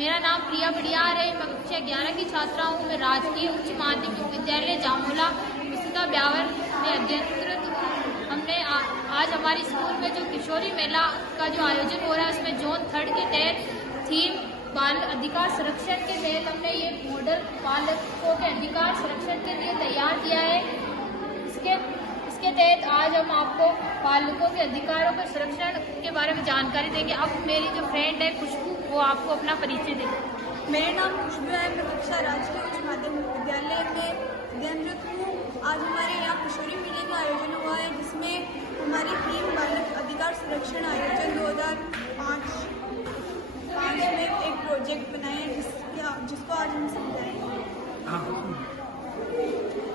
मेरा नाम प्रिया बड़ियार है। मैं कक्षा 11 की छात्रा हूँ। मैं राजकीय उच्च माध्यमिक विद्यालय जामुला मुस्तिदा ब्यावर में अध्ययनरत हूँ। हमने आज हमारी स्कूल में जो किशोरी मेला का जो आयोजन हो रहा है उसमें जोन 3 के तहत थीम बाल अधिकार संरक्षण के तहत हमने ये मॉडल बालकों के अधिकार संरक्षण के लिए तैयार किया है। इसके तहत आज हम आपको बालकों के अधिकारों के संरक्षण के बारे में जानकारी देंगे। अब मेरी जो फ्रेंड है खुशबू, वो आपको अपना परिचय देगी। मेरा नाम खुशबू है। मैं कक्षा राजकीय उच्च माध्यमिक विद्यालय में अध्ययनरत हूँ। आज हमारे यहाँ किशोरी मेले का आयोजन हुआ है, जिसमें हमारी थीम बालक अधिकार संरक्षण आयोजन 2005 में एक प्रोजेक्ट बनाए जिसको आज हम समझाएंगे।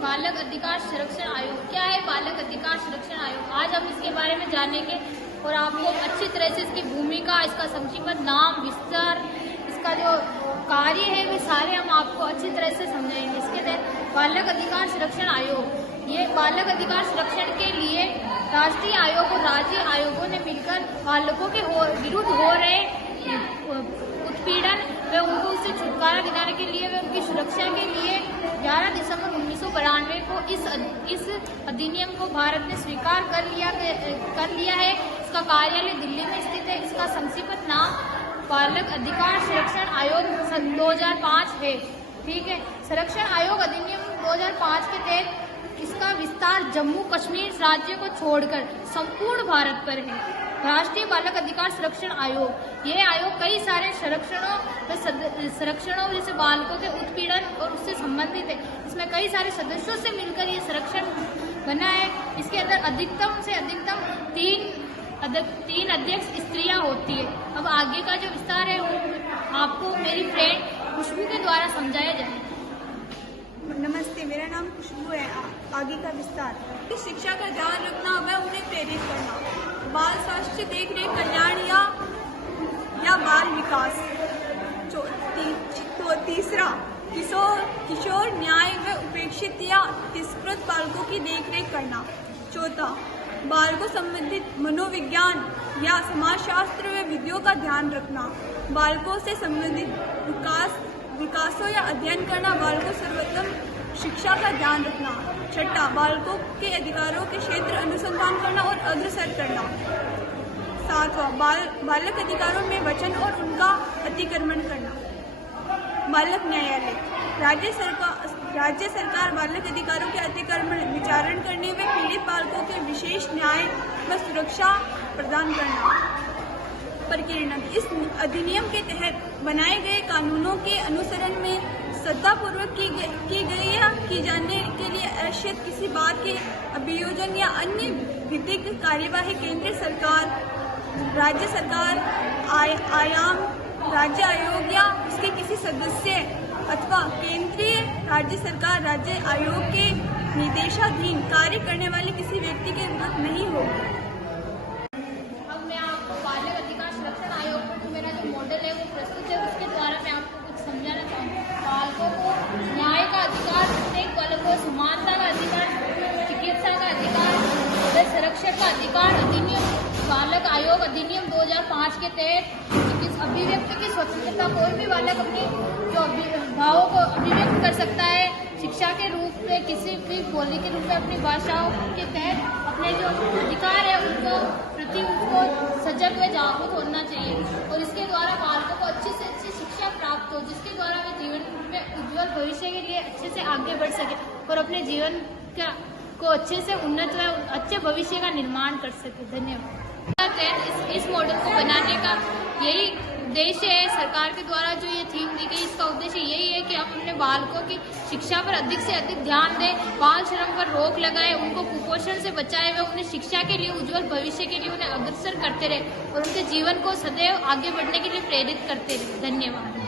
बालक अधिकार संरक्षण आयोग क्या है? बालक अधिकार संरक्षण आयोग, आज हम इसके बारे में जानेंगे और आपको अच्छी तरह से इसकी भूमिका, इसका संक्षिप्त नाम, विस्तार, इसका जो कार्य है वे सारे हम आपको अच्छी तरह से समझाएंगे। इसके तहत बालक अधिकार संरक्षण आयोग, ये बालक अधिकार संरक्षण के लिए राष्ट्रीय आयोग और राज्य आयोगों ने मिलकर बालकों के विरुद्ध हो रहे उत्पीड़न व उनको उससे छुटकारा दिलाने के लिए व उनकी सुरक्षा के लिए 11 दिसंबर 1992 को इस अधिनियम को भारत ने स्वीकार कर लिया है। इसका कार्यालय दिल्ली में स्थित है। इसका संक्षिप्त नाम बालक अधिकार संरक्षण आयोग सन 2005 है। ठीक है। संरक्षण आयोग अधिनियम 2005 के तहत इसका विस्तार जम्मू कश्मीर राज्य को छोड़कर संपूर्ण भारत पर है। राष्ट्रीय बालक अधिकार संरक्षण आयोग, यह आयोग कई सारे संरक्षणों जैसे बालकों के उत्पीड़न और उससे संबंधित है। इसमें कई सारे सदस्यों से मिलकर ये संरक्षण बना है। इसके अंदर अधिकतम से अधिकतम तीन अध्यक्ष स्त्रियां होती है। अब आगे का जो विस्तार है वो आपको मेरी फ्रेंड खुशबू के द्वारा समझाया जाए। नमस्ते, मेरा नाम खुशबू है। आगे का विस्तार, शिक्षा का ध्यान रखना व उन्हें प्रेरित करना, बाल स्वास्थ्य देखरेख कल्याण या बाल विकास। तीसरा, किशोर न्याय व उपेक्षित या तिरस्कृत बालकों की देखरेख करना। चौथा, बालकों संबंधित मनोविज्ञान या समाजशास्त्र व विधियों का ध्यान रखना, बालकों से संबंधित विकासों या अध्ययन करना, बालकों सर्वोत्तम शिक्षा का ध्यान रखना। छठा, बालकों के अधिकारों के क्षेत्र अनुसंधान करना और अग्रसर करना। सातवां, बालक अधिकारों में वचन और उनका अतिक्रमण करना। बालक न्यायालय, राज्य सरकार बालक अधिकारों के अतिक्रमण विचारण करने व पीड़ित बालकों के विशेष न्याय व सुरक्षा प्रदान करना। परिकीर्णन, इस अधिनियम के तहत बनाए गए कानूनों के अनुसरण में श्रद्धापूर्वक की गई या की जाने के लिए आवश्यक किसी बात के अभियोजन या अन्य विधिक कार्यवाही केंद्र सरकार, राज्य सरकार, आयाम, राज्य आयोग या उसके किसी सदस्य अथवा केंद्रीय राज्य सरकार, राज्य आयोग के निर्देशाधीन कार्य करने वाले किसी व्यक्ति के विरुद्ध नहीं होगी। अब मैं आपको बालक अधिकार संरक्षण आयोग का जो मेरा जो मॉडल है वो प्रस्तुत है, उसके द्वारा मैं आपको कुछ समझाना चाहूँगी। बालकों को न्याय का अधिकार, प्रत्येक बालक को समानता का अधिकार, चिकित्सा का अधिकार व संरक्षण का अधिकार अधिनियम बालक आयोग अधिनियम 2005 के तहत अभिव्यक्ति की स्वतंत्रता, कोई भी बालक अपने जो भावों को अभिव्यक्त कर सकता है। शिक्षा के रूप में, किसी भी बोली के रूप में अपनी भाषाओं के तहत अपने जो अधिकार है उनको प्रति उनको सजग व जागरूक होना चाहिए और इसके द्वारा बालकों को अच्छी से अच्छी शिक्षा प्राप्त हो, जिसके द्वारा वे जीवन में उज्जवल भविष्य के लिए अच्छे से आगे बढ़ सके और अपने जीवन को अच्छे से उन्नत व अच्छे भविष्य का निर्माण कर सके। धन्यवाद। इस मॉडल को बनाने का यही उद्देश्य है। सरकार के द्वारा जो ये थीम दी गई, इसका उद्देश्य यही है कि हम अपने बालकों की शिक्षा पर अधिक से अधिक ध्यान दें, बाल श्रम पर रोक लगाएं, उनको कुपोषण से बचाएं व उन्हें शिक्षा के लिए, उज्जवल भविष्य के लिए उन्हें अग्रसर करते रहे और उनके जीवन को सदैव आगे बढ़ने के लिए प्रेरित करते रहे। धन्यवाद।